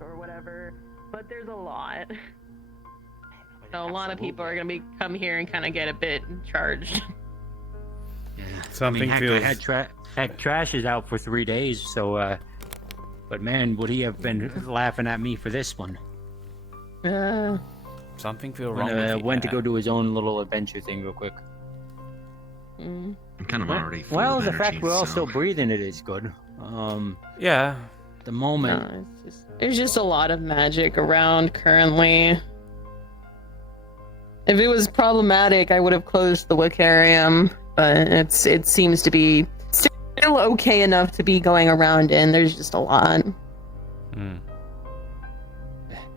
or whatever, but there's a lot. So a lot of Absolutely. people are gonna come here and kind of get a bit charged. Yeah. Something heck, feels- I had trash is out for 3 days, so but man, would he have been laughing at me for this one? Something feels wrong with the Went to air. go do his own little adventure thing real quick. Mm. I'm kind of already full Well, of the energy, fact we're all so... still breathing, it is good. Yeah. The moment. No, there's just a lot of magic around currently. If it was problematic, I would have closed the Wiccarium, but it seems to be still okay enough to be going around in. There's just a lot.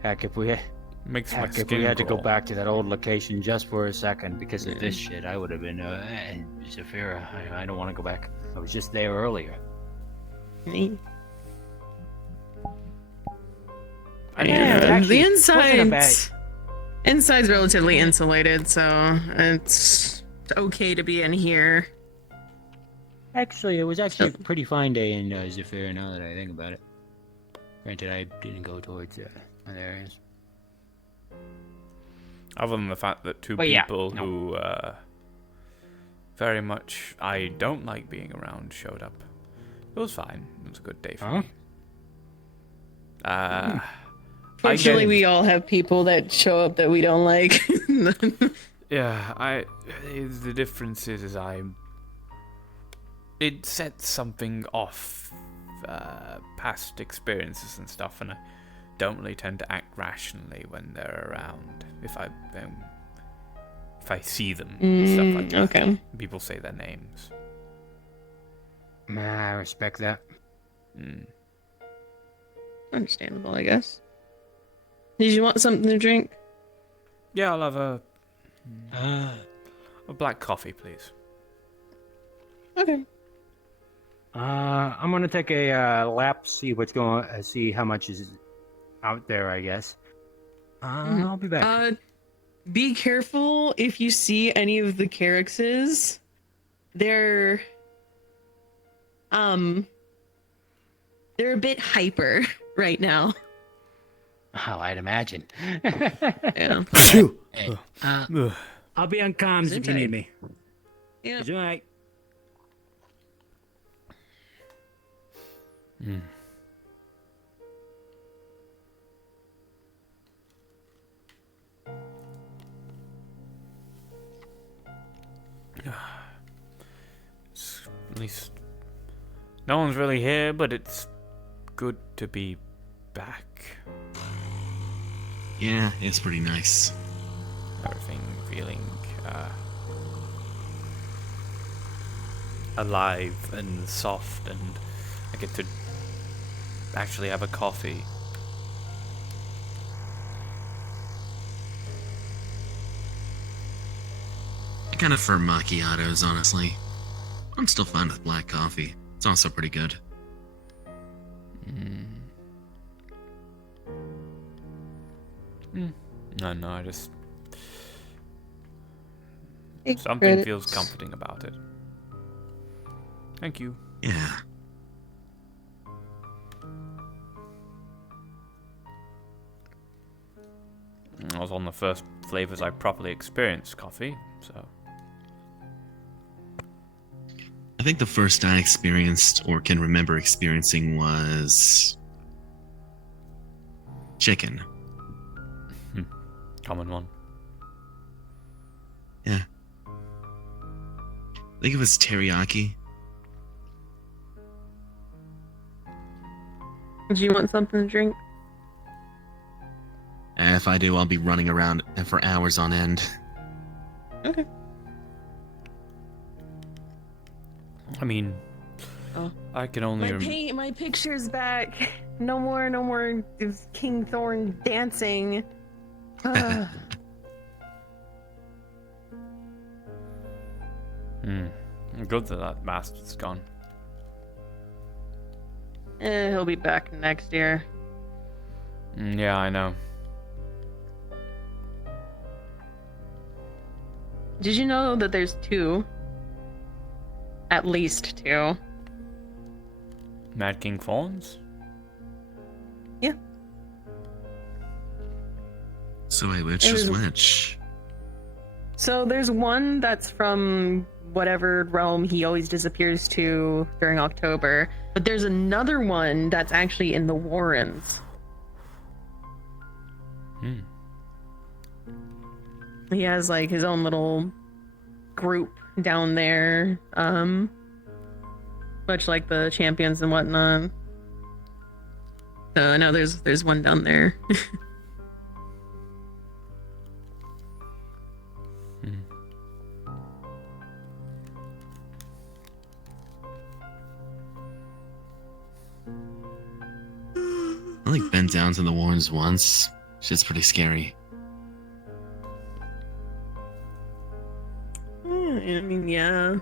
Heck, if we Makes my Heck, if skin we had to go crawl. back to that old location just for a second because of this shit, I would have been, Zafira, I don't want to go back. I was just there earlier. Me. I Yeah, it actually the wasn't a bad- inside's relatively insulated, so it's okay to be in here. Actually, it was actually a pretty fine day in Zafira now that I think about it. Granted, I didn't go towards other areas. Other than the fact that two But yeah, people no. who very much I don't like being around showed up. It was fine. It was a good day for Huh? me. I Fortunately, get- we all have people that show up that we don't like. Yeah, the difference is it sets something off past experiences and stuff, and I don't really tend to act rationally when they're around. If I see them, stuff like that. Okay. People say their names. I respect that. Understandable, I guess. Did you want something to drink? Yeah, I'll have a black coffee, please. Okay. I'm gonna take a lap, see what's going, see how much is out there, I guess. I'll be back. Be careful if you see any of the Carixes. They're a bit hyper right now. Oh, I'd imagine. Yeah. Phew. Hey, Ugh. I'll be on comms if you Gesundheit. need me. Yeah. It's all right. At least no one's really here, but it's good to be back. Yeah, it's pretty nice. Everything feeling alive and soft, and I get to actually have a coffee. I kind of prefer macchiatos, honestly. I'm still fine with black coffee. It's also pretty good. No, I just Take something credits. feels comforting about it. Thank you. Yeah. I was on the first flavors I properly experienced coffee, so I think the first I experienced or can remember experiencing was chicken. common one. Yeah. I think it was teriyaki. Do you want something to drink? If I do, I'll be running around for hours on end. Okay. I mean, Oh. I can only My picture's back. No more King Thorn dancing. Ah. Good that bastard's gone. He'll be back next year. Yeah, I know. Did you know that there's two? At least two. Mad King Fawns? Yeah. So wait, which is which? So there's one that's from whatever realm he always disappears to during October, but there's another one that's actually in the Warrens. He has like his own little group down there, much like the champions and whatnot. So no, there's one down there. I like bent down to the Warrens once. Shit's pretty scary. I mean, yeah.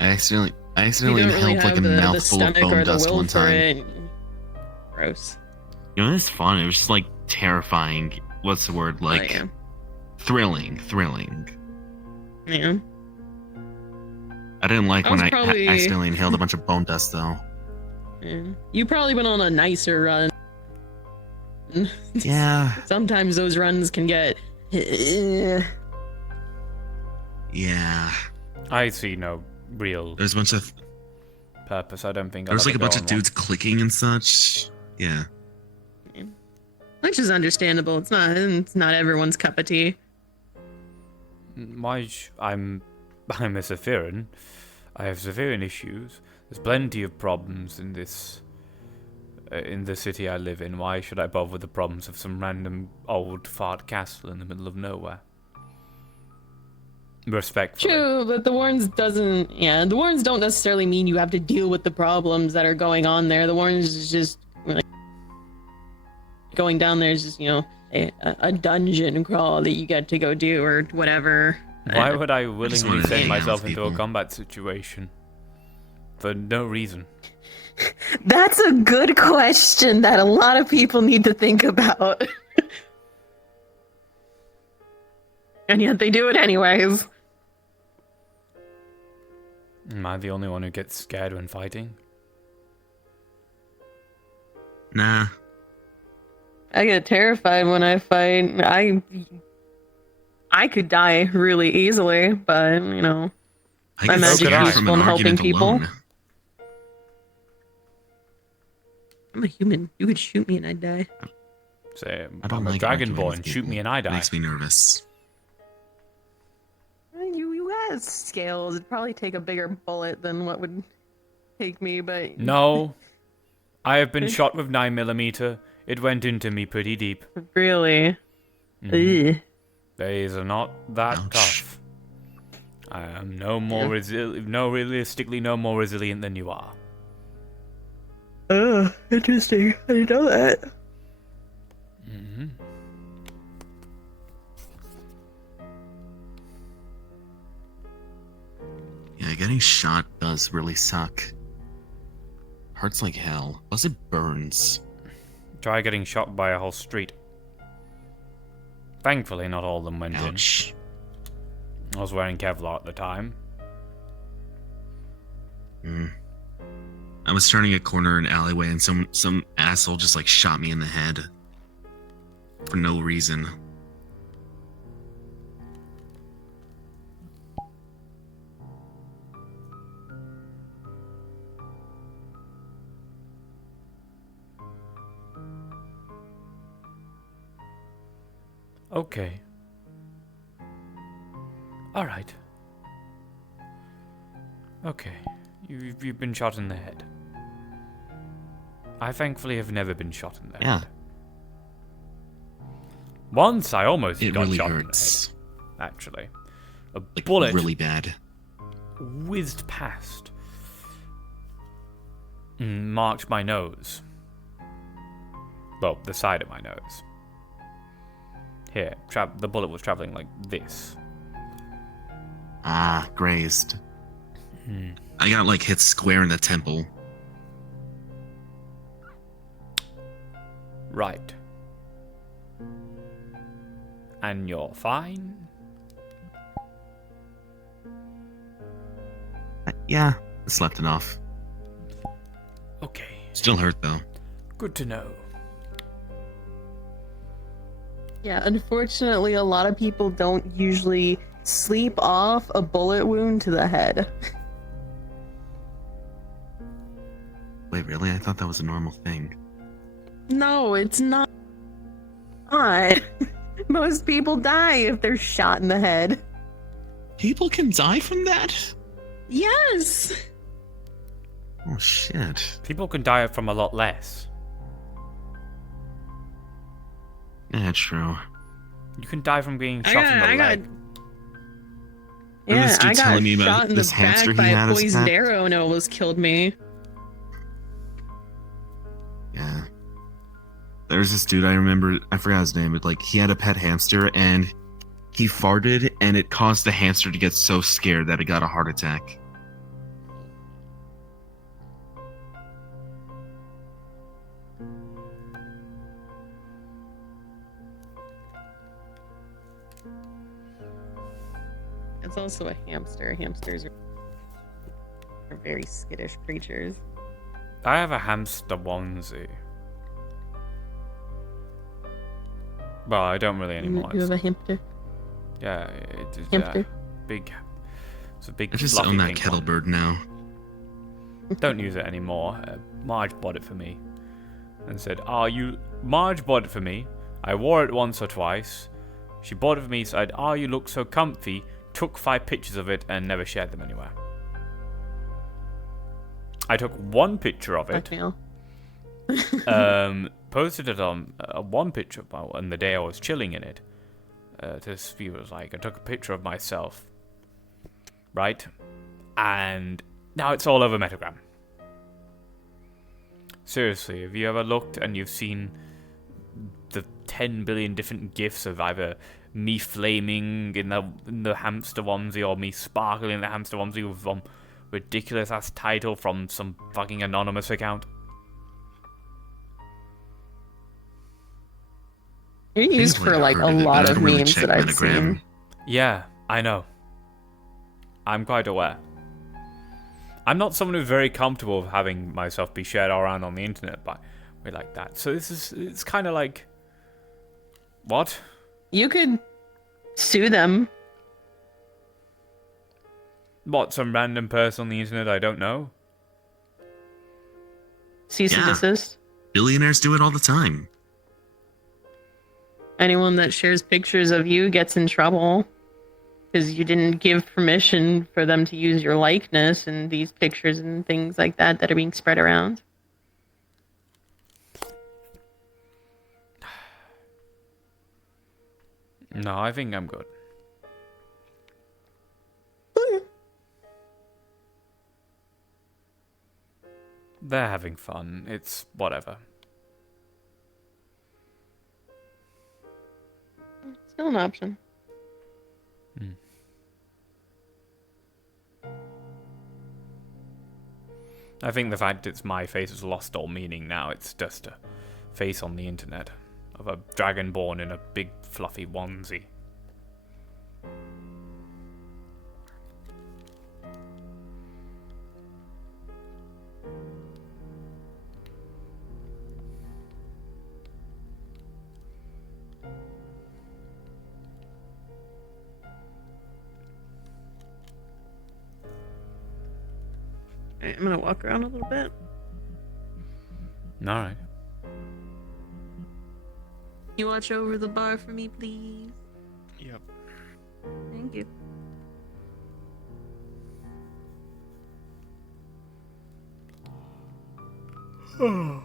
I accidentally You don't really inhaled like a have the mouthful of stomach bone or the dust will one for time. it. Gross. You know, it's fun. It was just like terrifying. What's the word? Like yeah. thrilling. Yeah. I didn't like I when was I probably- accidentally inhaled a bunch of bone dust though. Yeah. You probably went on a nicer run. Yeah. Sometimes those runs can get. Yeah. I see no real There's a bunch of purpose. I don't think there was I'll like a ever bunch go of on dudes clicking and such. Yeah. Which is understandable. It's not everyone's cup of tea. one. I'm a Zephyrin. I have Zephyrin issues. There's plenty of problems in this in the city I live in. Why should I bother with the problems of some random old fart castle in the middle of nowhere? Respectfully. True, but the Warrens the Warrens don't necessarily mean you have to deal with the problems that are going on there. The Warrens is just like going down there is just, a dungeon crawl that you get to go do or whatever. Why would I wanted willingly to send hang out myself with into a people. combat situation? For no reason. That's a good question that a lot of people need to think about. And yet they do it anyways. Am I the only one who gets scared when fighting? Nah. I get terrified when I fight. I could die really easily, but I I'm get actually scared useful from an in helping argument people. alone. I'm a human. You could shoot me and I'd die. Say, I don't I'm a like dragonborn, arguing with shoot people. me and I It die. makes me nervous. You have scales. It'd probably take a bigger bullet than what would take me, but No. I have been shot with 9mm. It went into me pretty deep. really. Mhm. Ugh. These are not that Ouch. tough. I am no more realistically no more resilient than you are. Oh, interesting. I didn't know that. Hmm. Yeah, getting shot does really suck. Hurts like hell. Plus it burns. Try getting shot by a whole street. Thankfully, not all of them went Ouch. in. I was wearing Kevlar at the time. I was turning a corner in an alleyway and some asshole just like shot me in the head. For no reason. Okay. Alright. Okay. You've been shot in the head. I thankfully have never been shot in the Yeah. head. Once I almost It got really shot hurts. in the head, actually. A Like bullet really bad. whizzed past. Marked my nose. Well, the side of my nose. Here, the bullet was traveling like this. Ah, grazed. I got like hit square in the temple. Right. And you're fine? Yeah, I slept enough. Okay. Still hurt though. Good to know. Yeah, unfortunately, a lot of people don't usually sleep off a bullet wound to the head. Wait, really? I thought that was a normal thing. No, it's not. Most people die if they're shot in the head. People can die from that? Yes! Oh, shit. People can die from a lot less. Yeah, true. You can die from being shot in the leg. Yeah, this dude I got telling me about shot in the this hamster back he by had a as a poisoned pet? arrow and it almost killed me. Yeah. There's this dude I remember, I forgot his name, but like he had a pet hamster and he farted and it caused the hamster to get so scared that it got a heart attack. It's also a hamster. Hamsters are very skittish creatures. I have a hamster onesie. Well, I don't really anymore. You have a hamster? Yeah, it's Hamster? big. It's a big. I just fluffy own that pink kettle one. bird now. Don't use it anymore. Marge bought it for me, and said, "Oh, you." Marge bought it for me. I wore it once or twice. She bought it for me. Said, "Oh, you look so comfy." Took 5 pictures of it and never shared them anywhere. I took 1 picture of it. Posted it on one picture on the day I was chilling in it. This view was like, I took a picture of myself, right? And now it's all over Metagram. Seriously, have you ever looked and you've seen the 10 billion different gifs of either me flaming in the hamster onesie or me sparkling in the hamster onesie with some ridiculous ass title from some fucking anonymous account? You're used for like a lot of memes that I've seen. Yeah, I know. I'm quite aware. I'm not someone who's very comfortable with having myself be shared around on the internet by way like that. So it's kind of like, what? You could sue them. What, some random person on the internet I don't know? Cease and desist. Billionaires do it all the time. Anyone that shares pictures of you gets in trouble because you didn't give permission for them to use your likeness in these pictures and things like that that are being spread around. No, I think I'm good. They're having fun. It's whatever. Still an option. I think the fact it's my face has lost all meaning now. It's just a face on the internet of a dragonborn in a big fluffy onesie. Alright, I'm gonna walk around a little bit. Alright. You watch over the bar for me, please. Yep. Thank you. Oh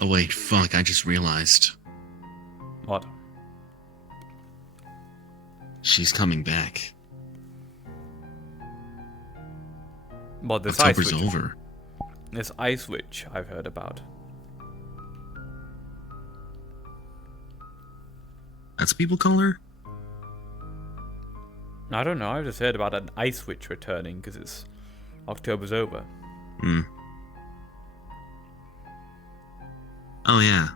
wait, fuck, I just realized. What? She's coming back. What, this ice October's witch? over. This ice witch I've heard about. That's what people call her? I don't know, I've just heard about an ice witch returning because it's October's over. Hmm. Oh yeah.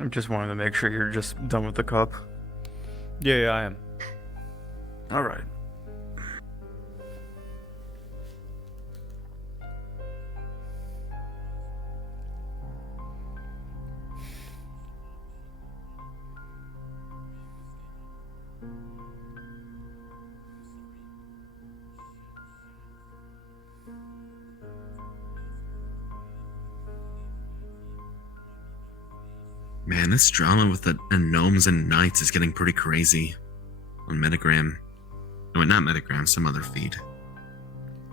I just wanted to make sure you're just done with the cup. Yeah, I am. All right. Man, this drama with the gnomes and knights is getting pretty crazy. On Metagram. No, not Metagram, some other feed.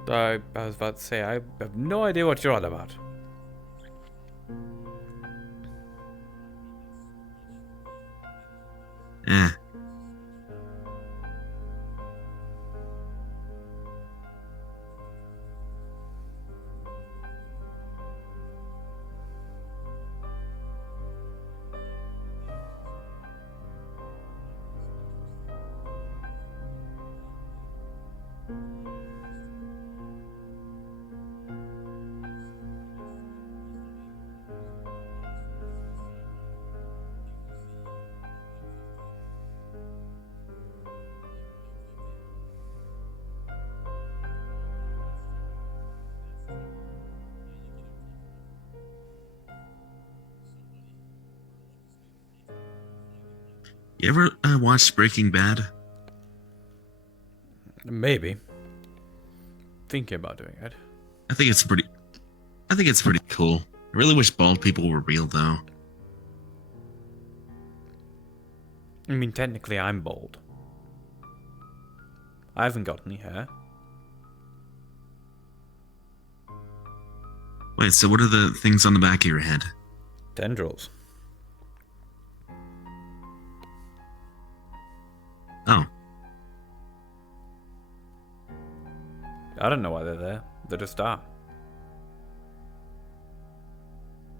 I was about to say, I have no idea what you're on about. Eh. You ever watched Breaking Bad? Maybe. Thinking about doing it. I think it's pretty cool. I really wish bald people were real, though. I mean, technically I'm bald. I haven't got any hair. Wait, so what are the things on the back of your head? Tendrils. Oh. I don't know why they're there. They just are.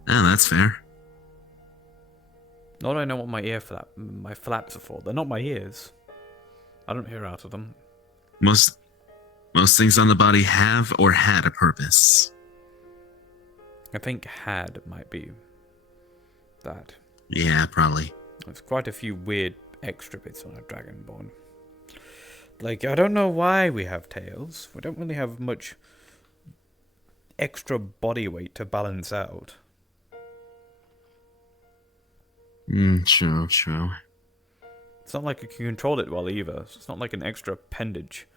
Yeah, that's fair. Nor do I know what my flaps are for. They're not my ears. I don't hear out of them. Most things on the body have or had a purpose. I think had might be that. Yeah, probably. There's quite a few weird extra bits on a dragonborn. Like, I don't know why we have tails. We don't really have much extra body weight to balance out. True. It's not like you can control it well either. So it's not like an extra appendage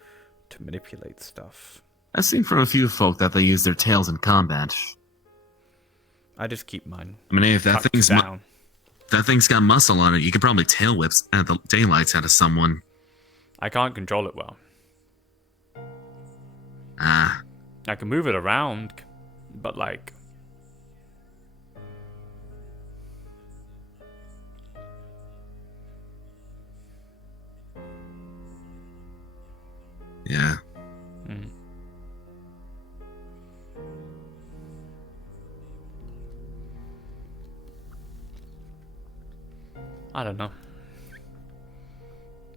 to manipulate stuff. I've seen from a few folk that they use their tails in combat. I just keep mine. I mean, if that tucked thing's down. that thing's got muscle on it, you could probably tail whips at the daylights out of someone. I can't control it well. Ah, I can move it around, but like... yeah. I don't know.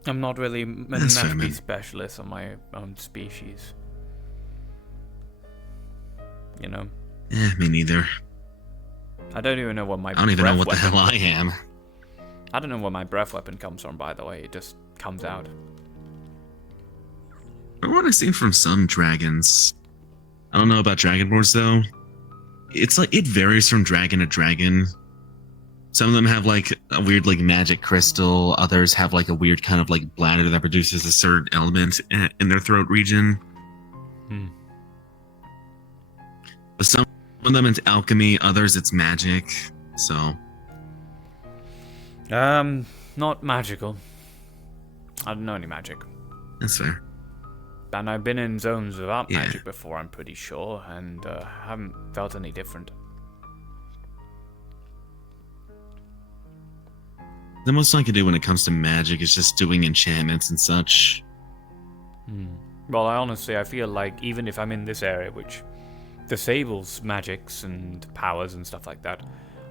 I'm not really an That's fair, FP man. specialist on my own species. You know? Me neither. I don't even know what my I don't even know what the weapon hell I am. I don't know where my breath weapon comes from, by the way. It just comes out. From what I've seen from some dragons, I don't know about dragonborns though. It's like it varies from dragon to dragon. Some of them have like a weird like magic crystal. Others have like a weird kind of like bladder that produces a certain element in their throat region. But some of them it's alchemy. Others it's magic. So Not magical. I don't know any magic. that's fair. And I've been in zones without Yeah. magic before, I'm pretty sure, and haven't felt any different. The most I can do when it comes to magic is just doing enchantments and such. Well, I feel like even if I'm in this area, which disables magics and powers and stuff like that,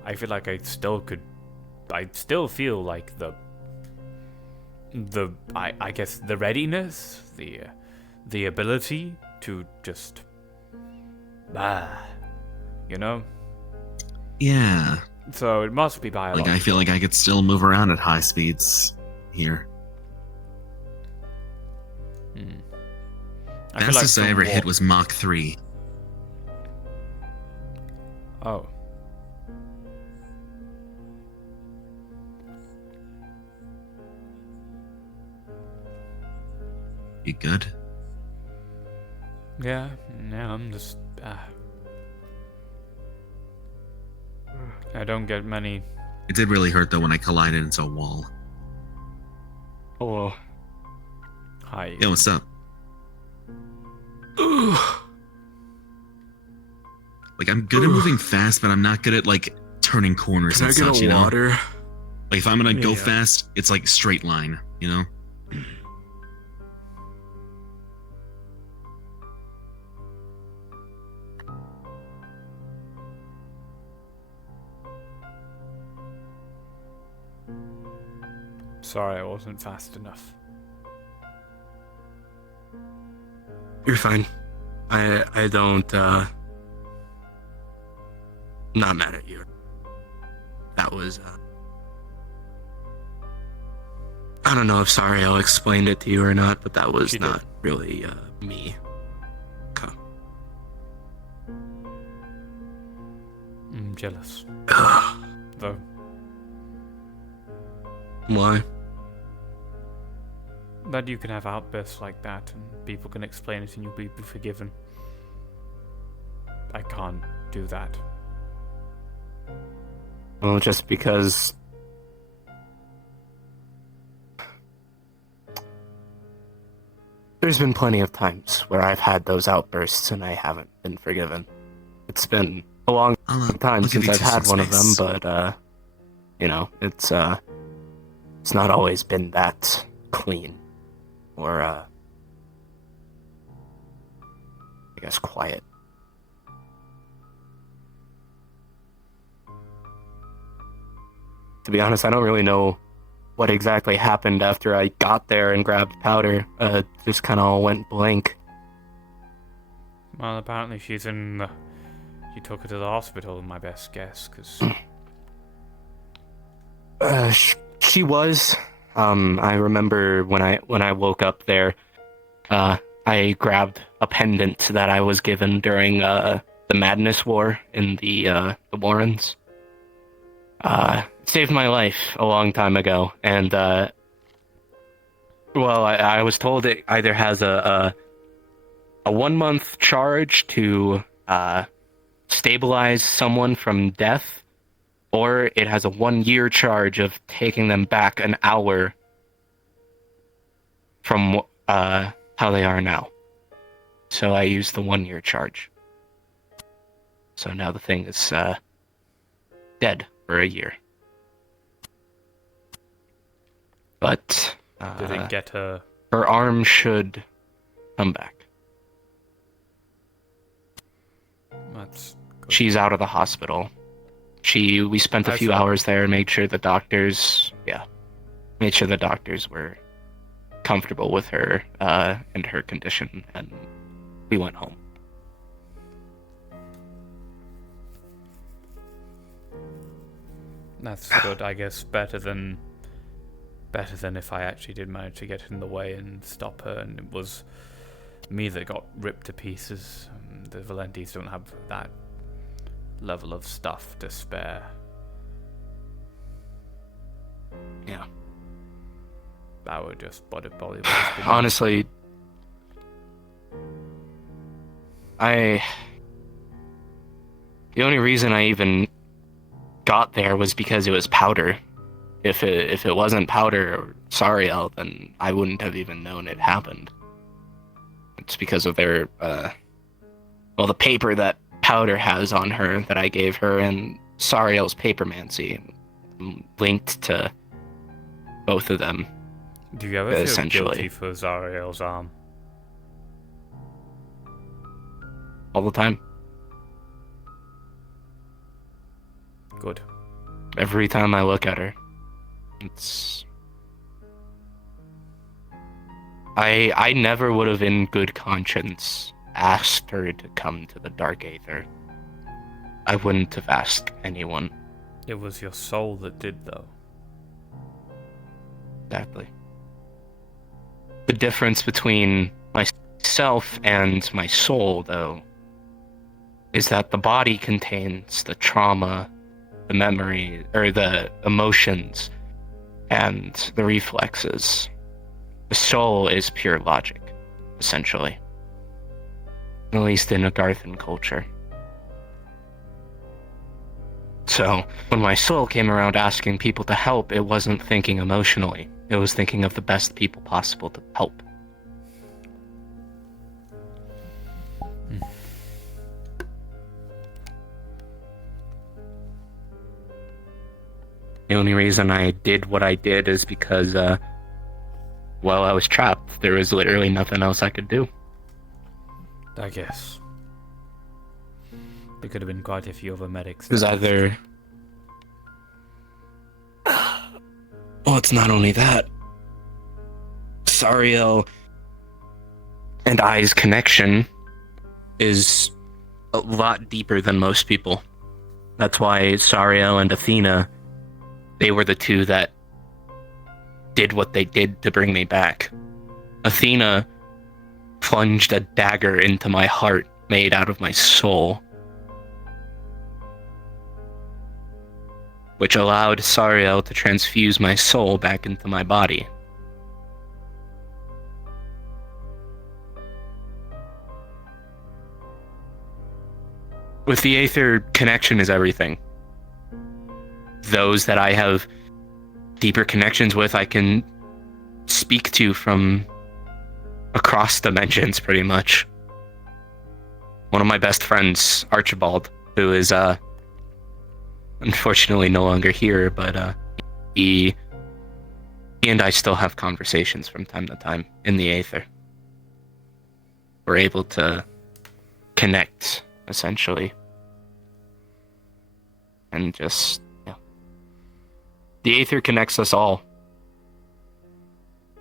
I feel like I'd still feel like I guess the readiness, the ability to just, you know? Yeah, So it must be Like, biological. I feel like I could still move around at high speeds here. I feel like Fastest I some ever hit wa- was Mach 3. Oh. You good? Yeah, I'm just... I don't get many... It did really hurt though when I collided into a wall. Hello. Hi. Yo, what's up? Like, I'm good at moving fast, but I'm not good at, like, turning corners Can I and get such, a you know? water? Like, if I'm gonna go Yeah. fast, it's like straight line, you know? Sorry, I wasn't fast enough. You're fine. I don't, not mad at you. That was, I don't know if Sariel explained it to you or not, but that was She did. not really, me. Okay. I'm jealous. Though. Why? That you can have outbursts like that and people can explain it and you'll be forgiven. I can't do that. Well, just because there's been plenty of times where I've had those outbursts and I haven't been forgiven. It's been a long time I'll give since you I've two had some one of them, space. but you know, it's not always been that clean or I guess quiet. To be honest, I don't really know what exactly happened after I got there and grabbed powder. Just kind of all went blank. Well, apparently she's in the... You took her to the hospital, my best guess, because... She was. I remember when I woke up there, I grabbed a pendant that I was given during the Madness War in the Warrens. Saved my life a long time ago, and well, I was told it either has a 1-month charge to stabilize someone from death, or it has a 1-year charge of taking them back an hour from how they are now. So I used the 1-year charge. So now the thing is dead for a year. But Did it get her... her arm should come back. That's... good. She's out of the hospital. We spent a I few saw. hours there and made sure the doctors were comfortable with her and her condition, and we went home. That's good, I guess. Better than if I actually did manage to get in the way and stop her, and it was me that got ripped to pieces. The Valentis don't have that level of stuff to spare. Yeah. That would just body been Honestly, the only reason I even got there was because it was powder. If it wasn't powder or Sariel, then I wouldn't have even known it happened. It's because of their the paper that powder has on her that I gave her, and Sariel's papermancy linked to both of them. Do you ever feel essentially. guilty for Zariel's arm? All the time. Good. Every time I look at her. It's... I never would have in good conscience asked her to come to the Dark Aether. I wouldn't have asked anyone. It was your soul that did, though. Exactly. The difference between myself and my soul, though, is that the body contains the trauma, the memory, or the emotions, and the reflexes. The soul is pure logic, essentially. At least in a Garthan culture. So, when my soul came around asking people to help, it wasn't thinking emotionally. It was thinking of the best people possible to help. The only reason I did what I did is because, while I was trapped, there was literally nothing else I could do. I guess. There could have been quite a few other medics. It was either... Well, it's not only that. Sariel and I's connection is a lot deeper than most people. That's why Sariel and Athena, they were the two that did what they did to bring me back. Athena plunged a dagger into my heart made out of my soul, which allowed Sariel to transfuse my soul back into my body. With the Aether, connection is everything. Those that I have deeper connections with, I can speak to from across dimensions, pretty much. One of my best friends, Archibald, who is unfortunately no longer here, but he and I still have conversations from time to time in the Aether. We're able to connect, essentially. And just, yeah. The Aether connects us all.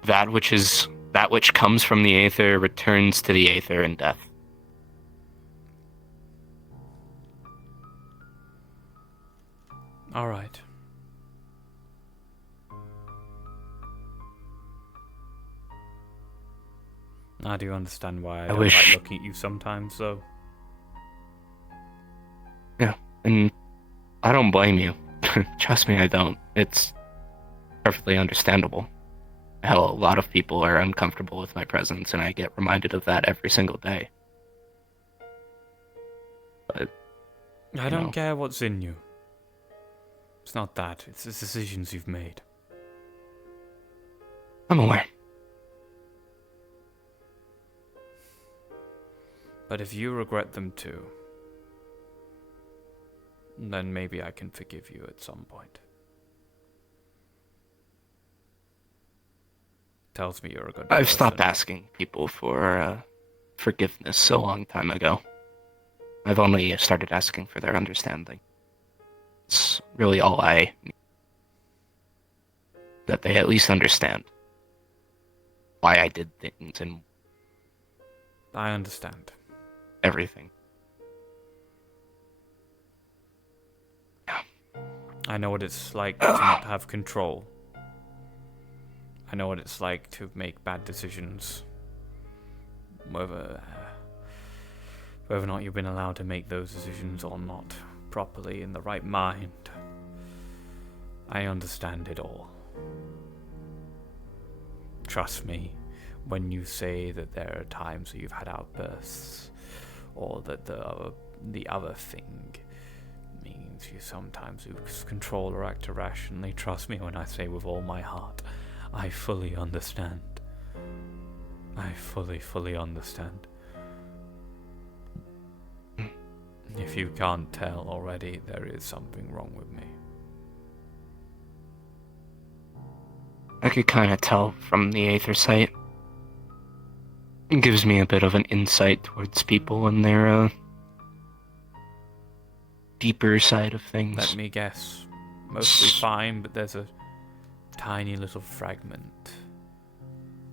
That which comes from the Aether returns to the Aether in death. All right. I do understand why I don't wish- like looking at you sometimes, though. Yeah, and I don't blame you. Trust me, I don't. It's perfectly understandable. Hell, a lot of people are uncomfortable with my presence, and I get reminded of that every single day. But I You don't know. care what's in you. It's not that. It's the decisions you've made. I'm aware. But if you regret them too, then maybe I can forgive you at some point. Tells me you're a good I've person. stopped asking people for forgiveness a long time ago. I've only started asking for their understanding. It's really all I need. That they at least understand why I did things and I understand. everything. I know what it's like to not have control. I know what it's like to make bad decisions. Whether or not you've been allowed to make those decisions or not properly in the right mind. I understand it all. Trust me when you say that there are times where you've had outbursts, or that the other thing means you sometimes lose control or act irrationally. Trust me when I say with all my heart, I fully understand. I fully understand. If you can't tell already, there is something wrong with me. I could kind of tell from the Aether site. It gives me a bit of an insight towards people and their deeper side of things. Let me guess. Mostly fine, but there's a tiny little fragment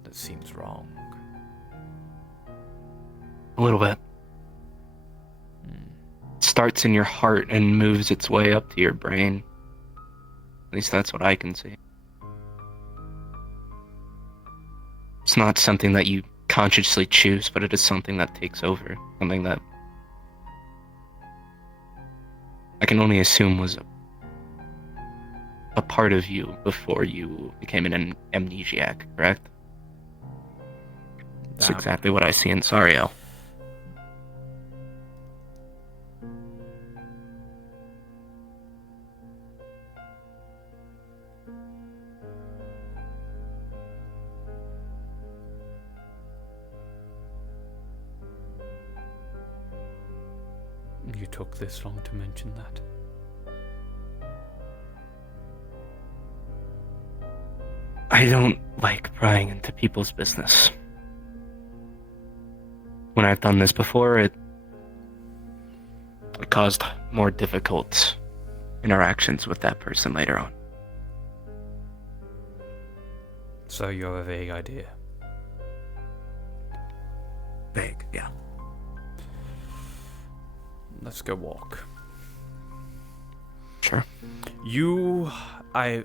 that seems wrong. A little bit. It starts in your heart and moves its way up to your brain. At least that's what I can see. It's not something that you consciously choose, but it is something that takes over. Something that I can only assume was a part of you before you became an amnesiac, correct? That's exactly what I see in Sariel. You took this long to mention that. I don't like prying into people's business. When I've done this before, it caused more difficult interactions with that person later on. So you have a vague idea. Vague, yeah. Let's go walk. Sure. I'm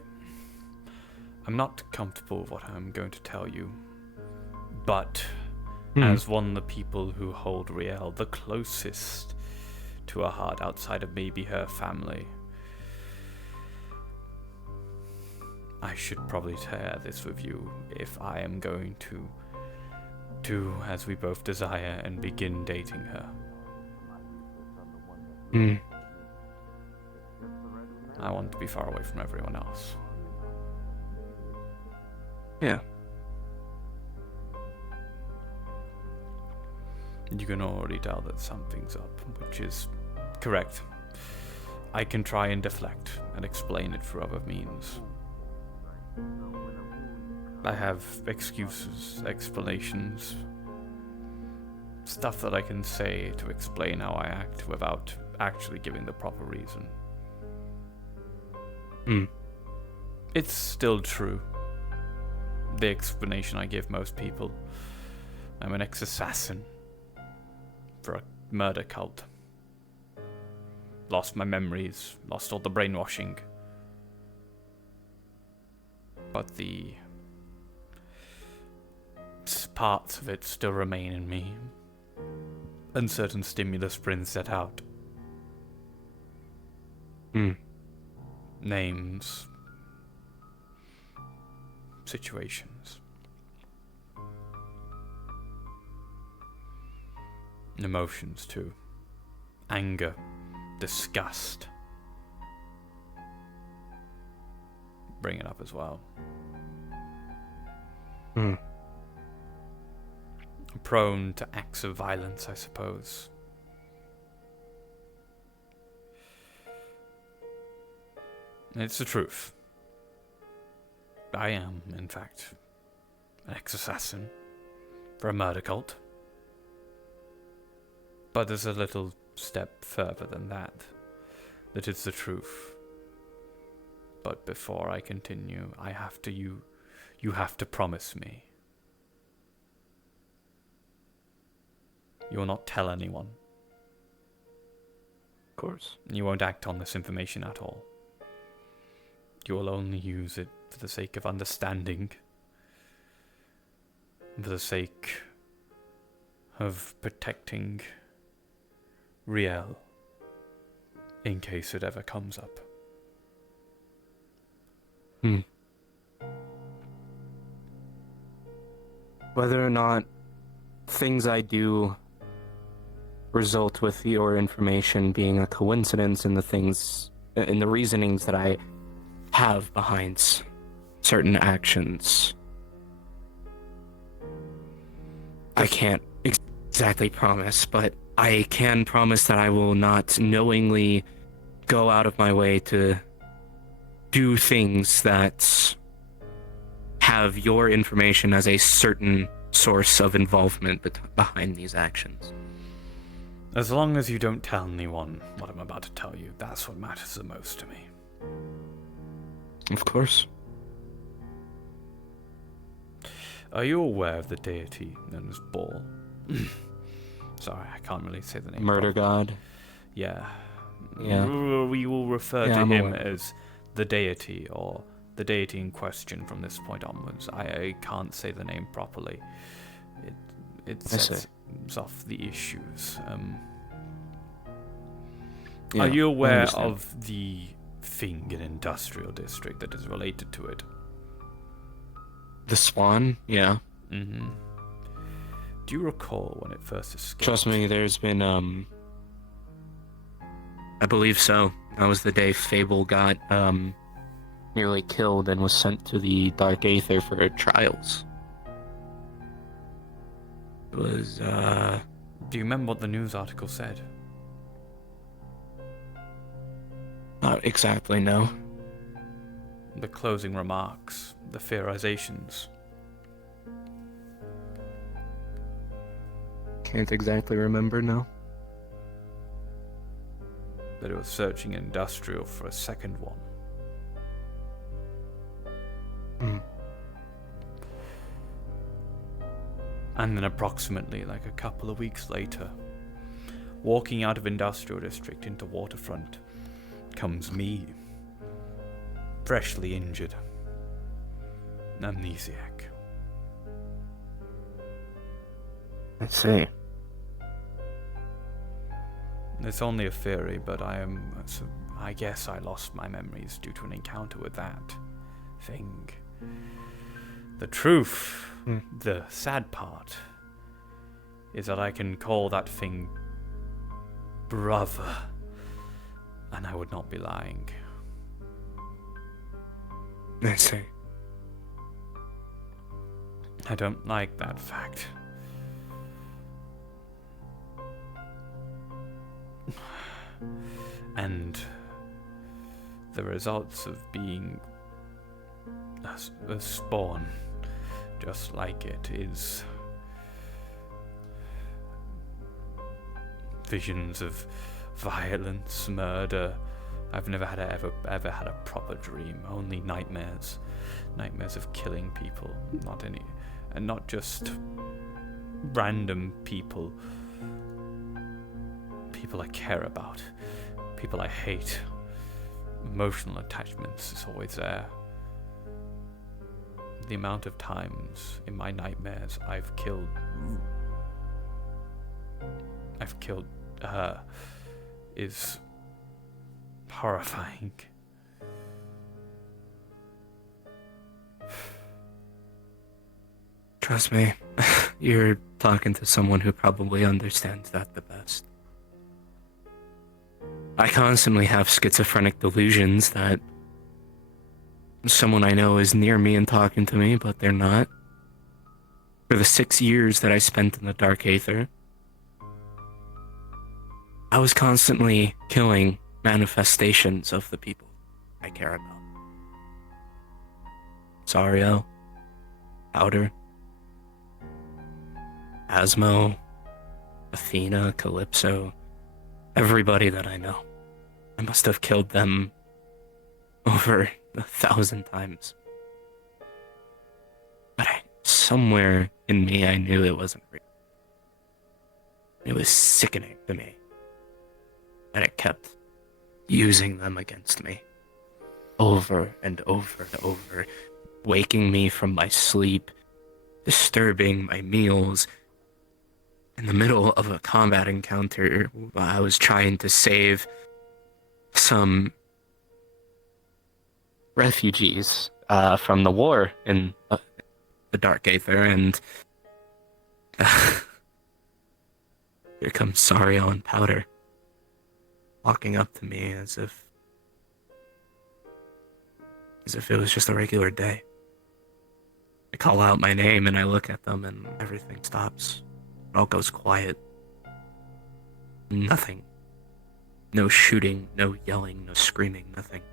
not comfortable with what I'm going to tell you, but as one of the people who hold Riel the closest to her heart outside of maybe her family, I should probably share this with you if I am going to do as we both desire and begin dating her. I want to be far away from everyone else. Yeah. You can already tell that something's up, which is correct. I can try and deflect and explain it through other means. I have excuses, explanations, stuff that I can say to explain how I act without actually giving the proper reason. It's still true. The explanation I give most people. I'm an ex-assassin for a murder cult. Lost my memories, lost all the brainwashing. But the parts of it still remain in me. And certain stimulus brings that out. Names. Situations. Emotions too. Anger. Disgust. Bring it up as well. Prone to acts of violence, I suppose. It's the truth. I am, in fact, an ex-assassin for a murder cult. But there's a little step further than that. That it's the truth. But before I continue, you have to promise me. You will not tell anyone. Of course. You won't act on this information at all. You will only use it for the sake of understanding. For the sake of protecting Riel. In case it ever comes up. Whether or not things I do result with your information being a coincidence in the reasonings that I have behind certain actions, I can't exactly promise, but I can promise that I will not knowingly go out of my way to do things that have your information as a certain source of involvement behind these actions. As long as you don't tell anyone what I'm about to tell you, that's what matters the most to me. Of course. Are you aware of the deity known as Baal? Sorry, I can't really say the name. Murder god? Yeah. Yeah. We will refer to I'm him aware. as the deity, or the deity in question from this point onwards. I can't say the name properly. It sets off the issues. Yeah, Are you I aware understand. of the Fingen industrial district that is related to it? The Swan? Yeah. Mm-hmm. Do you recall when it first escaped? Trust me, there's been, I believe so. That was the day Fable got, nearly killed and was sent to the Dark Aether for trials. It was, Do you remember what the news article said? not exactly, no. The closing remarks, the theorizations. Can't exactly remember, no. That it was searching industrial for a second one. And then approximately like a couple of weeks later, walking out of industrial district into waterfront, comes me, freshly injured, amnesiac. I see. It's only a theory, but I guess I lost my memories due to an encounter with that thing. The truth, the sad part, is that I can call that thing brother, and I would not be lying. I see. I don't like that fact. And the results of being a spawn just like it is visions of violence, murder. I've never had ever had a proper dream, only nightmares of killing people, and not just random people I care about, people I hate. Emotional attachments is always there. The amount of times in my nightmares I've killed her is horrifying. Trust me, you're talking to someone who probably understands that the best. I constantly have schizophrenic delusions that someone I know is near me and talking to me, but they're not. For the 6 years that I spent in the Dark Aether, I was constantly killing manifestations of the people I care about. Sariel, Powder, Asmo, Athena, Calypso, everybody that I know. I must have killed them over 1,000 times. But somewhere in me, I knew it wasn't real. It was sickening to me that it kept using them against me over and over and over, waking me from my sleep, disturbing my meals. In the middle of a combat encounter, I was trying to save some refugees from the war in the Dark Aether, and here comes Sariel and Powder, walking up to me as if it was just a regular day. I call out my name and I look at them and everything stops. It all goes quiet. Nothing. No shooting, no yelling, no screaming, nothing.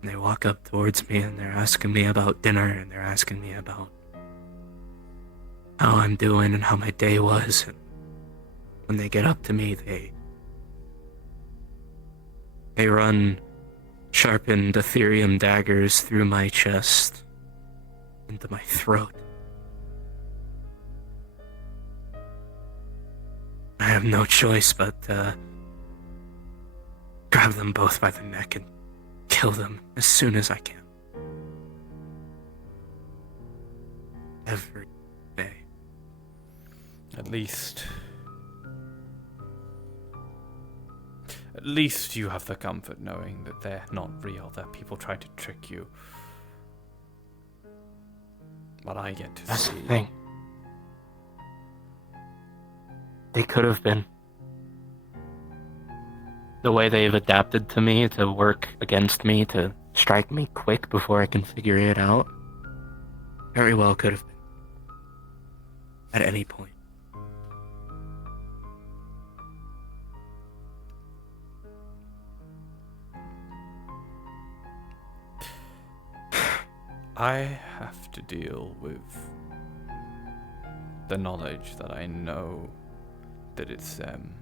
And they walk up towards me and they're asking me about dinner and they're asking me about how I'm doing and how my day was. And when they get up to me, they run sharpened Ethereum daggers through my chest into my throat. I have no choice but grab them both by the neck and kill them as soon as I can. Every day. At least you have the comfort knowing that they're not real, that people try to trick you. But I get to That's see. the thing. They could have been. The way they've adapted to me to work against me, to strike me quick before I can figure it out, very well could have been. At any point. I have to deal with the knowledge that I know that it's them.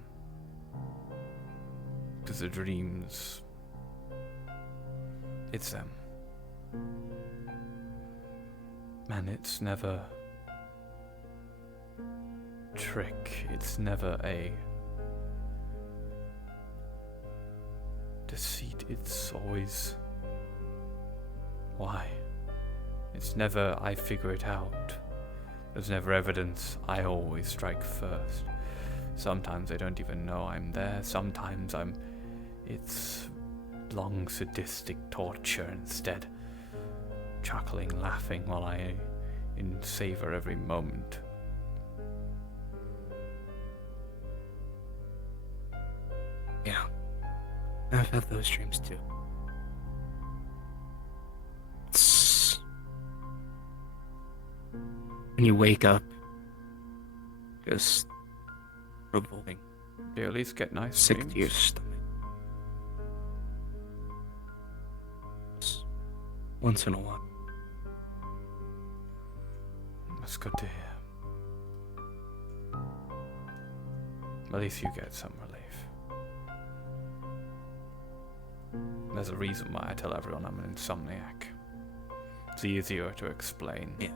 Because the dreams, it's them. And it's never trick, it's never a deceit, it's always why. It's never I figure it out. There's never evidence. I always strike first. Sometimes I don't even know I'm there. Sometimes it's long sadistic torture instead. Chuckling, laughing while I savor every moment. Yeah. I've had those dreams too. It's... When you wake up, just revolting, You at least get nice sick dreams. to your stomach. Once in a while. That's good to hear. At least you get some relief. There's a reason why I tell everyone I'm an insomniac. It's easier to explain. Yeah.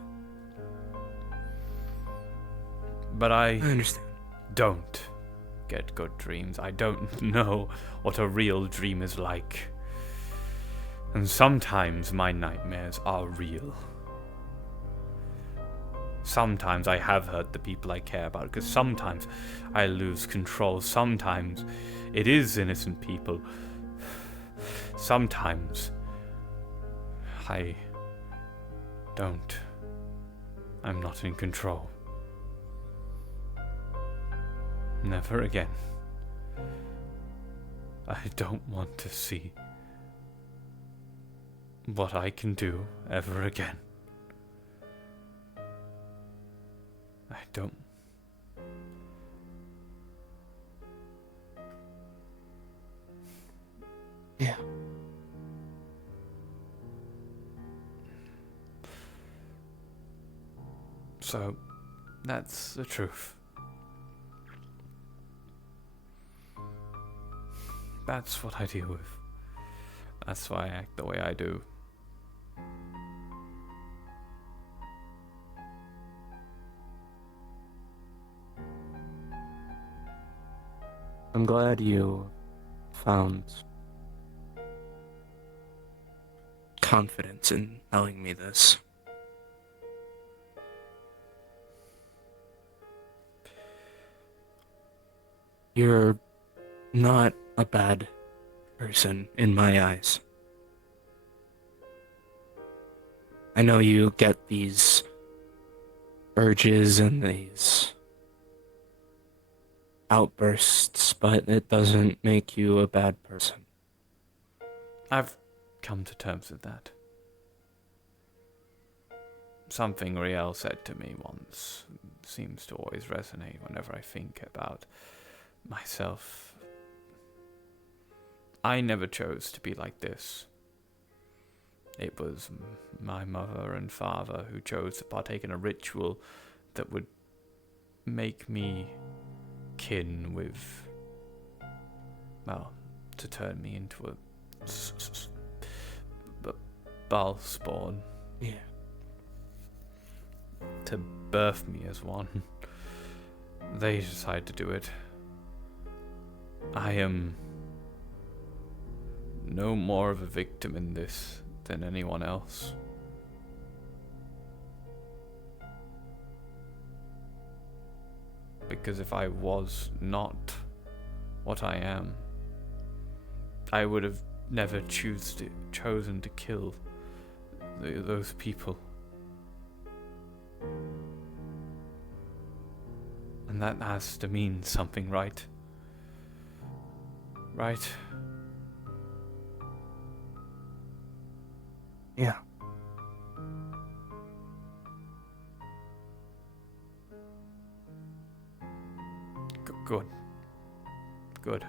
But I I understand. don't get good dreams. I don't know what a real dream is like. And sometimes my nightmares are real. Sometimes I have hurt the people I care about, because sometimes I lose control. Sometimes it is innocent people. Sometimes I don't. I'm not in control. Never again. I don't want to see what I can do ever again. I don't. Yeah. So, that's the truth. That's what I deal with. That's why I act the way I do. I'm glad you found confidence in telling me this. You're not a bad person in my eyes. I know you get these urges and these outbursts, but it doesn't make you a bad person. I've come to terms with that. Something Riel said to me once seems to always resonate whenever I think about myself. I never chose to be like this. It was my mother and father who chose to partake in a ritual that would make me kin with, well, to turn me into a Baal spawn. Yeah. To birth me as one. They decided to do it. I am no more of a victim in this than anyone else. Because if I was not what I am, I would have never chosen to kill those people. And that has to mean something, right? Right? Yeah. Good. Good.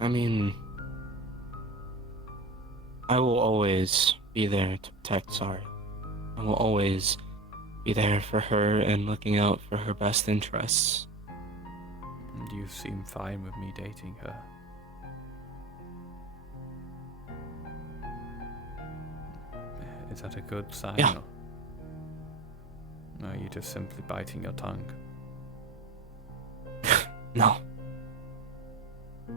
I mean, I will always be there to protect Sari. I will always be there for her and looking out for her best interests. And you seem fine with me dating her. Is that a good sign? Yeah. Or no, you're just simply biting your tongue. No. To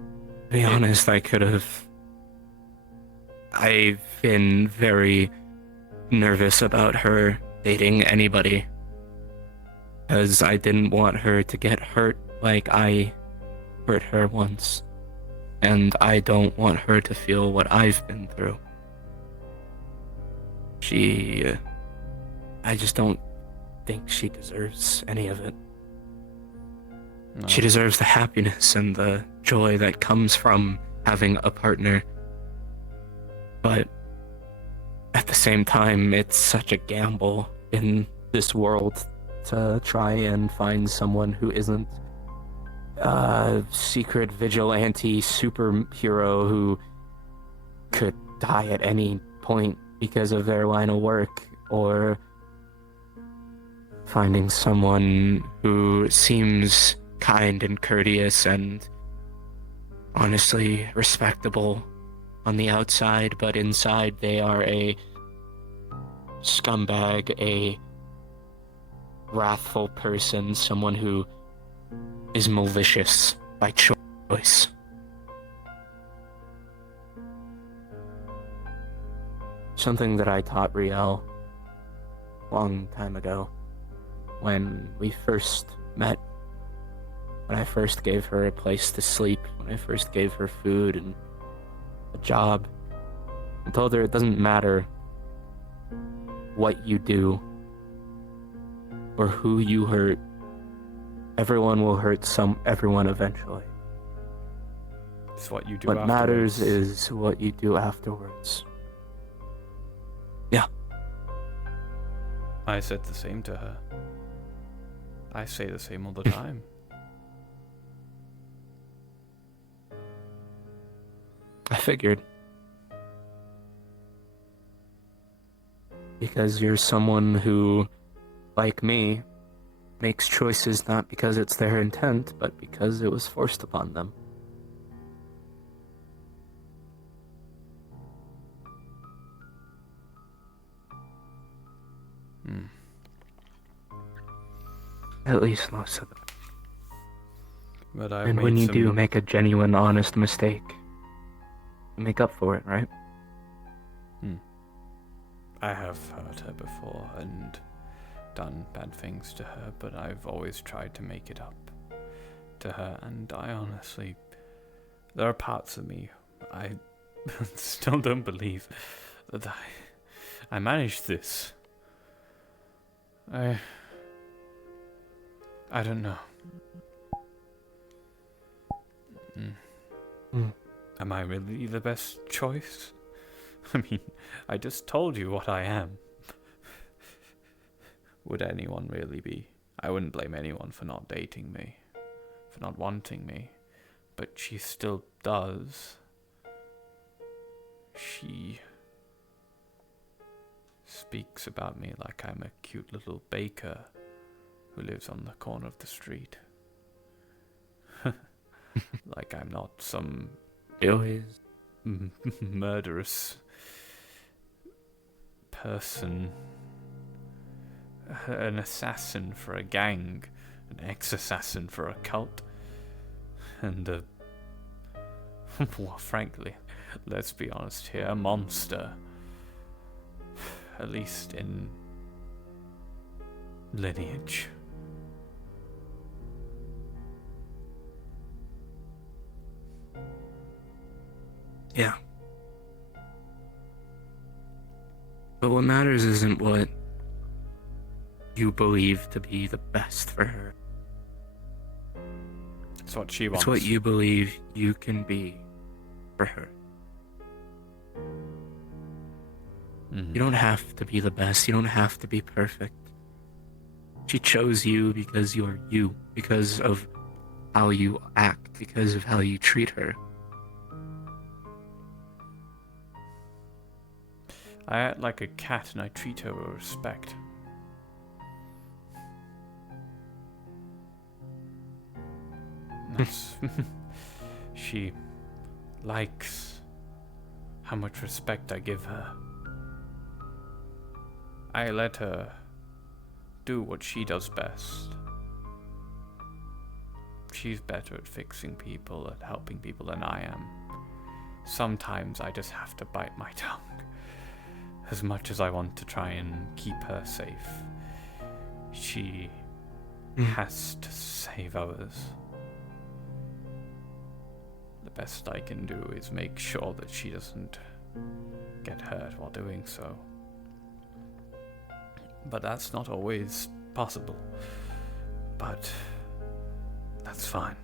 be honest, I've been very nervous about her dating anybody. Because I didn't want her to get hurt like I hurt her once. And I don't want her to feel what I've been through. I just don't think she deserves any of it. No. She deserves the happiness and the joy that comes from having a partner. But at the same time, it's such a gamble in this world to try and find someone who isn't a secret vigilante superhero who could die at any point because of their line of work, or finding someone who seems kind and courteous and honestly respectable on the outside, but inside they are a scumbag, a wrathful person, someone who is malicious by choice. Something that I taught Riel a long time ago when we first met, when I first gave her a place to sleep, when I first gave her food and a job. I told her it doesn't matter what you do or who you hurt. Everyone will hurt everyone eventually. It's what you do What matters afterwards. is what you do afterwards. Yeah. I said the same to her. I say the same all the time. I figured. Because you're someone who, like me, makes choices not because it's their intent, but because it was forced upon them. Hmm. At least most of them. But I've And made when you some... do make a genuine, honest mistake, you make up for it, right? I have hurt her before and done bad things to her, but I've always tried to make it up to her, and I honestly... There are parts of me I still don't believe that I managed this. I don't know. Am I really the best choice? I mean, I just told you what I am. Would anyone really be? I wouldn't blame anyone for not dating me, for not wanting me, but she still does. She speaks about me like I'm a cute little baker who lives on the corner of the street. Like I'm not some Always. murderous person an assassin for a gang, an ex-assassin for a cult, and a... well, frankly, let's be honest here, a monster. At least in lineage. Yeah. But what matters isn't what you believe to be the best for her. It's what she wants. It's what you believe you can be for her. You don't have to be the best. You don't have to be perfect. She chose you because you're you, because of how you act, because of how you treat her. I act like a cat and I treat her with respect. That's she likes how much respect I give her. I let her do what she does best. She's better at fixing people, at helping people than I am. Sometimes I just have to bite my tongue. As much as I want to try and keep her safe, she has to save others. The best I can do is make sure that she doesn't get hurt while doing so. But that's not always possible. But that's fine.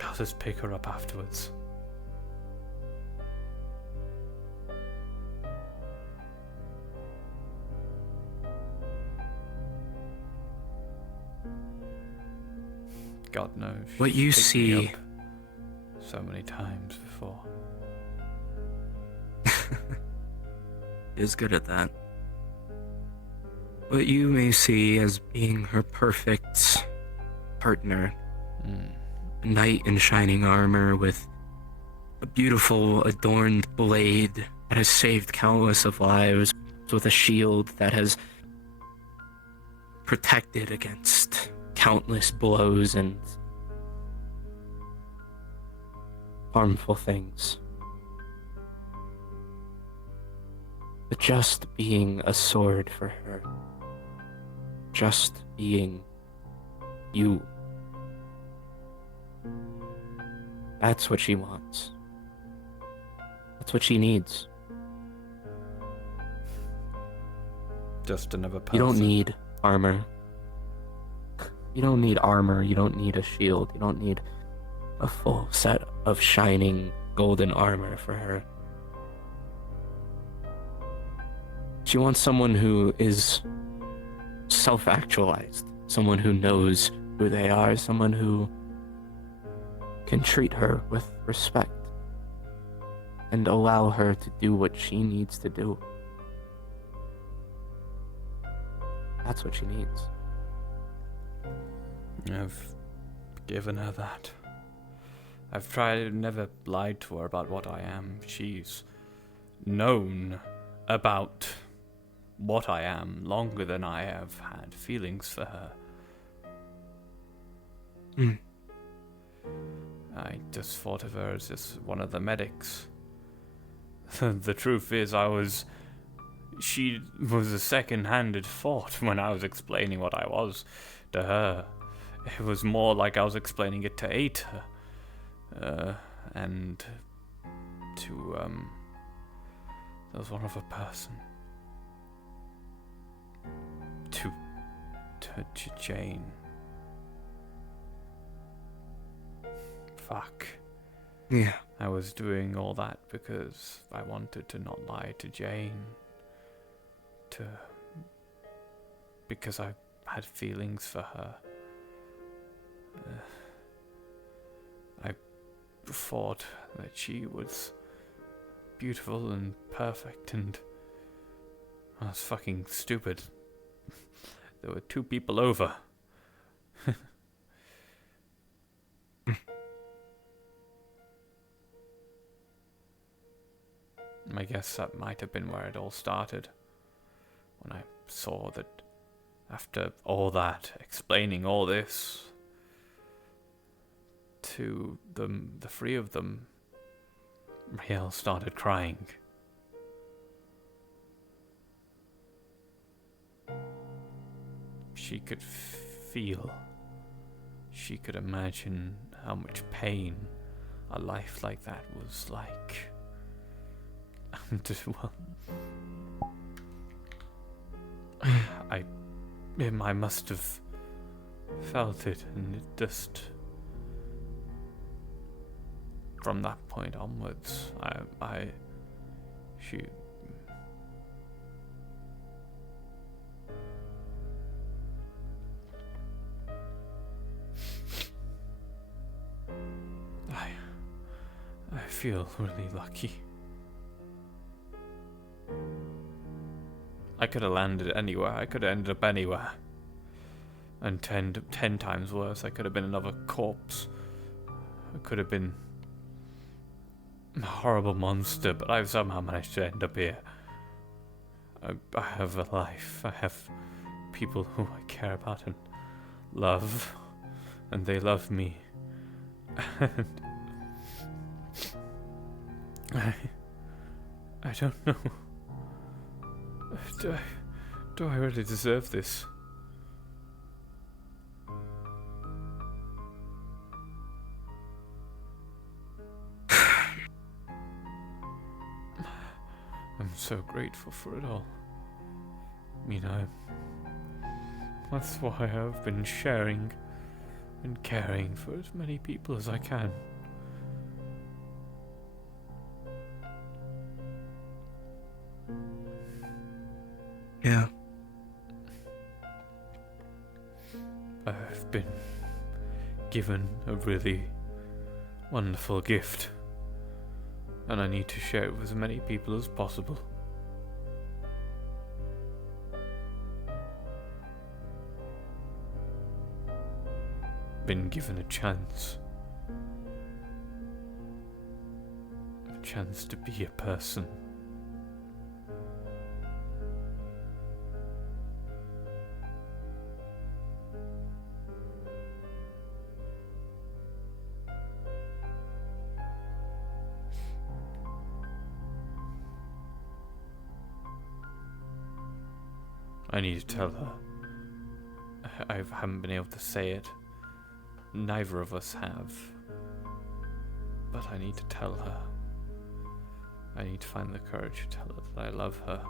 I'll just pick her up afterwards. God knows. What you she's picked me see up so many times before. is good at that. What you may see as being her perfect partner, a knight in shining armor with a beautiful adorned blade that has saved countless of lives, with a shield that has protected against countless blows and harmful things. But just being a sword for her, just being you, that's what she wants. That's what she needs. Just another person. You don't need armor. You don't need armor, you don't need a shield, you don't need a full set of shining golden armor for her. She wants someone who is self-actualized, someone who knows who they are, someone who can treat her with respect and allow her to do what she needs to do. That's what she needs. I've given her that. I've tried, never lied to her about what I am. She's known about what I am longer than I have had feelings for her. I just thought of her as just one of the medics. The truth is, she was a second-handed thought when I was explaining what I was to her. It was more like I was explaining it to Aita. And to, there was one other person. To Jane. Fuck. Yeah. I was doing all that because I wanted to not lie to Jane. Because I had feelings for her. I thought that she was beautiful and perfect, and I was fucking stupid. There were 2 people over. I guess that might have been where it all started. when I saw that after all that, explaining all this to them, the three of them, Riel started crying. She could feel, she could imagine how much pain a life like that was like. And, well, I must have felt it, and it just, from that point onwards, she, I feel really lucky. I could have landed anywhere. I could have ended up anywhere. And 10 times worse, I could have been another corpse. I could have been a horrible monster, but I've somehow managed to end up here. I have a life. I have people who I care about and love. And they love me. And I don't know. Do I really deserve this? I'm so grateful for it all. I mean, that's why I've been sharing and caring for as many people as I can. Yeah. I've been given a really wonderful gift, and I need to share it with as many people as possible. Been given a chance to be a person. I need to tell her. I haven't been able to say it. Neither of us have. But I need to tell her. I need to find the courage to tell her that I love her.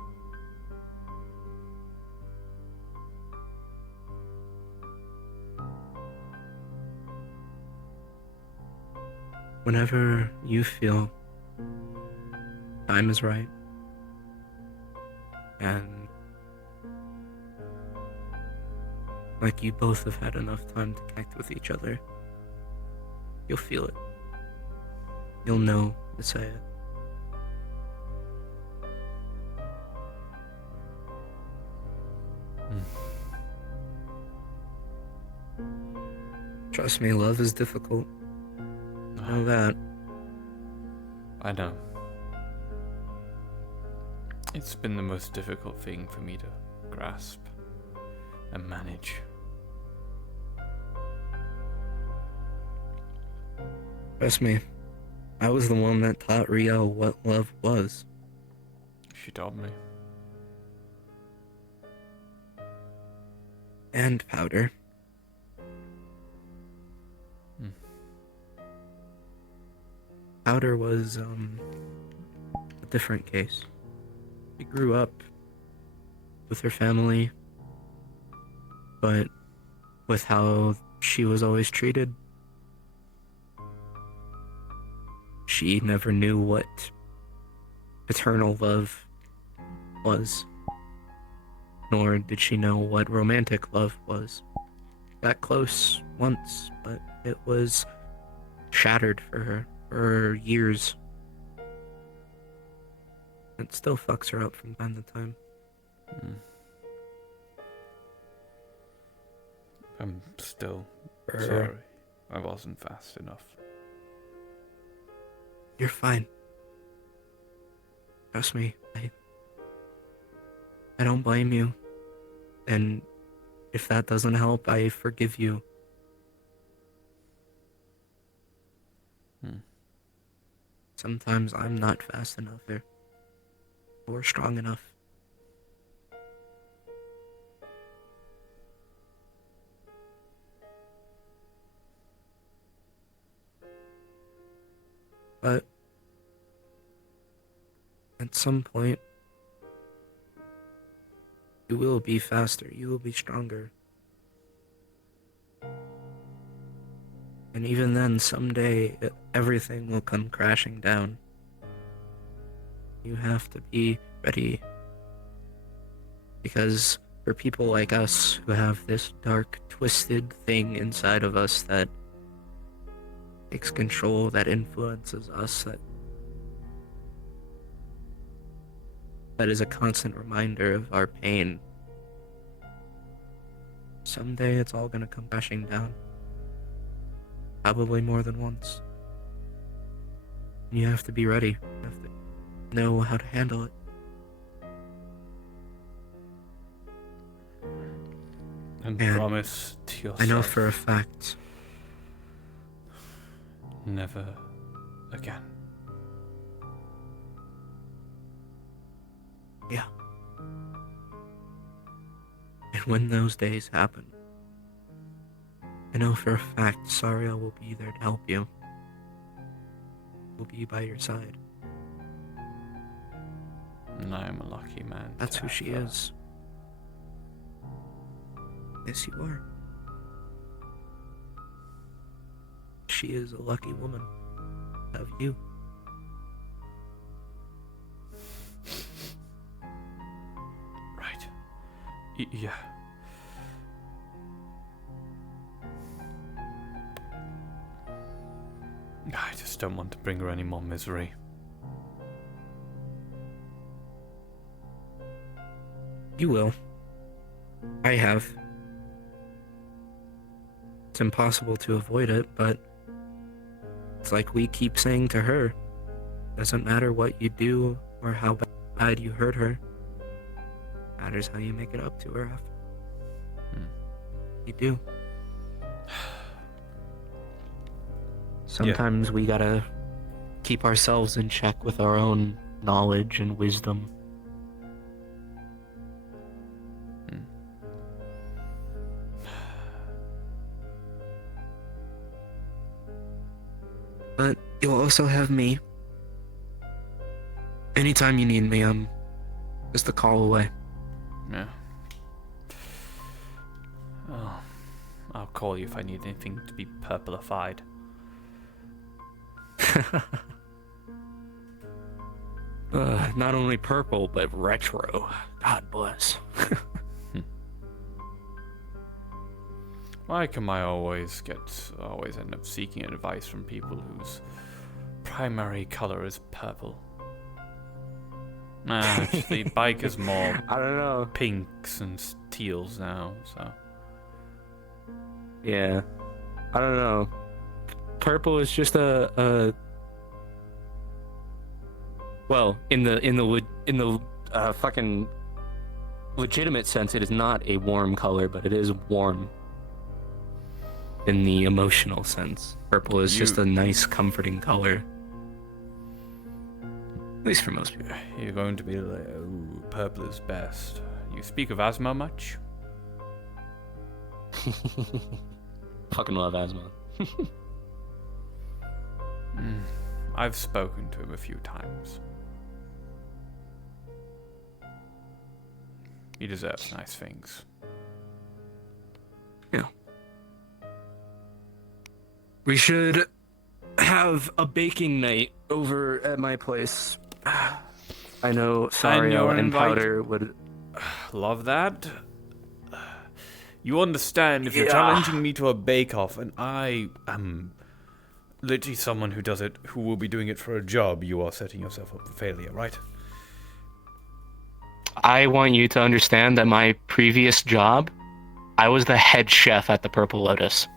Whenever you feel time is right and like you both have had enough time to connect with each other, you'll feel it. You'll know to say it. Trust me, love is difficult. I know that. I know. It's been the most difficult thing for me to grasp and manage. Trust me, I was the one that taught Riel what love was. She told me. And Powder. Powder was, a different case. She grew up with her family, but with how she was always treated, she never knew what paternal love was, nor did she know what romantic love was. Got close once, but it was shattered for her for years. It still fucks her up from time to time. I'm still sorry. I wasn't fast enough. You're fine. Trust me, I don't blame you. And if that doesn't help, I forgive you. Sometimes I'm not fast enough or strong enough. But at some point, you will be faster, you will be stronger. And even then, someday, everything will come crashing down. You have to be ready. Because for people like us who have this dark, twisted thing inside of us that takes control, that influences us, that is a constant reminder of our pain. Someday it's all gonna come crashing down. Probably more than once. You have to be ready. You have to know how to handle it. And And promise to yourself. I know for a fact. Never again. Yeah. And when those days happen, I know for a fact Saria will be there to help you. Will be by your side. And I am a lucky man. That's to who have she her. is. Yes, you are. She is a lucky woman to have you. Right. Yeah. I just don't want to bring her any more misery. You will. I have. It's impossible to avoid it, but it's like we keep saying to her. Doesn't matter what you do or how bad you hurt her. Matters how you make it up to her after. You do. Sometimes we gotta keep ourselves in check with our own knowledge and wisdom. But you'll also have me. Anytime you need me, I'm just a call away. Yeah. Oh, I'll call you if I need anything to be purplified. Not only purple, but retro. God bless. Why can I always end up seeking advice from people whose primary color is purple? Nah, actually, bike is more I don't know. pinks and teals now, so. Yeah. I don't know. Purple is just well, in the fucking legitimate sense, it is not a warm color, but it is warm. In the emotional sense, purple is just a nice, comforting color. At least for most people. You're going to be like, ooh, purple is best. You speak of asthma much? Fucking love asthma. I've spoken to him a few times. He deserves nice things. Yeah. We should have a baking night over at my place. I know Sario and Powder would... Love that. You understand, if you're challenging me to a bake-off, and I am literally someone who does it, who will be doing it for a job, you are setting yourself up for failure, right? I want you to understand that my previous job, I was the head chef at the Purple Lotus.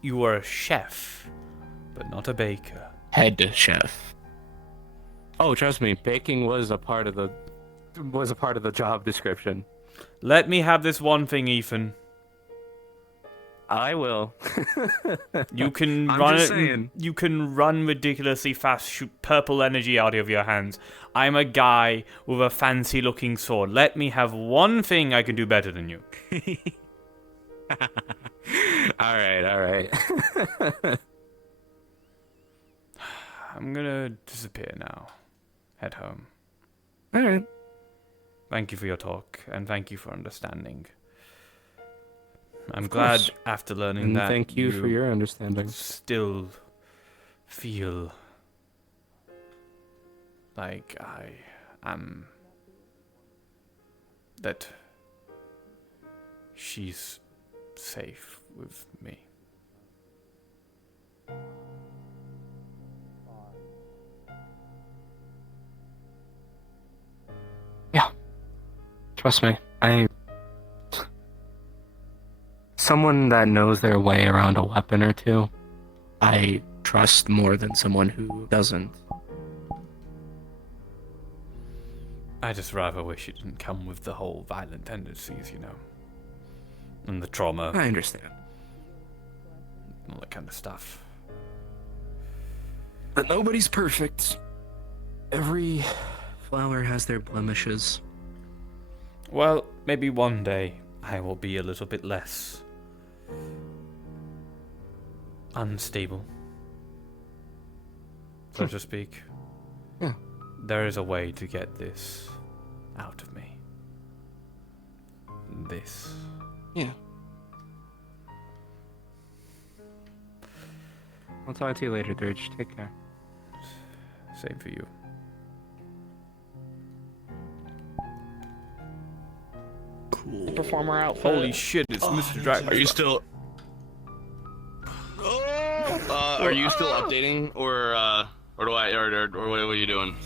You are a chef, but not a baker. Head chef. Oh, trust me, baking was a part of the was a part of the job description. Let me have this one thing, Ethan. I will. You can I'm run just it. saying. You can run ridiculously fast, shoot purple energy out of your hands. I'm a guy with a fancy-looking sword. Let me have one thing I can do better than you. All right. I'm gonna disappear now. Head home. All right. Thank you for your talk, and thank you for understanding. I'm Of glad course. after learning And that thank you for your understanding. still feel like I am that she's safe with me. Yeah. Trust me. Someone that knows their way around a weapon or two, I trust more than someone who doesn't. I just rather wish it didn't come with the whole violent tendencies, you know, and the trauma, I understand. all that kind of stuff. But nobody's perfect. Every flower has their blemishes. Well, maybe one day I will be a little bit less unstable, so to speak. Yeah. There is a way to get this out of me. This. Yeah. I'll talk to you later, Dirge. Take care. Same for you. The performer outfit. Holy shit, it's Mr. Dragon. Are you still? Are you still updating, or what are you doing?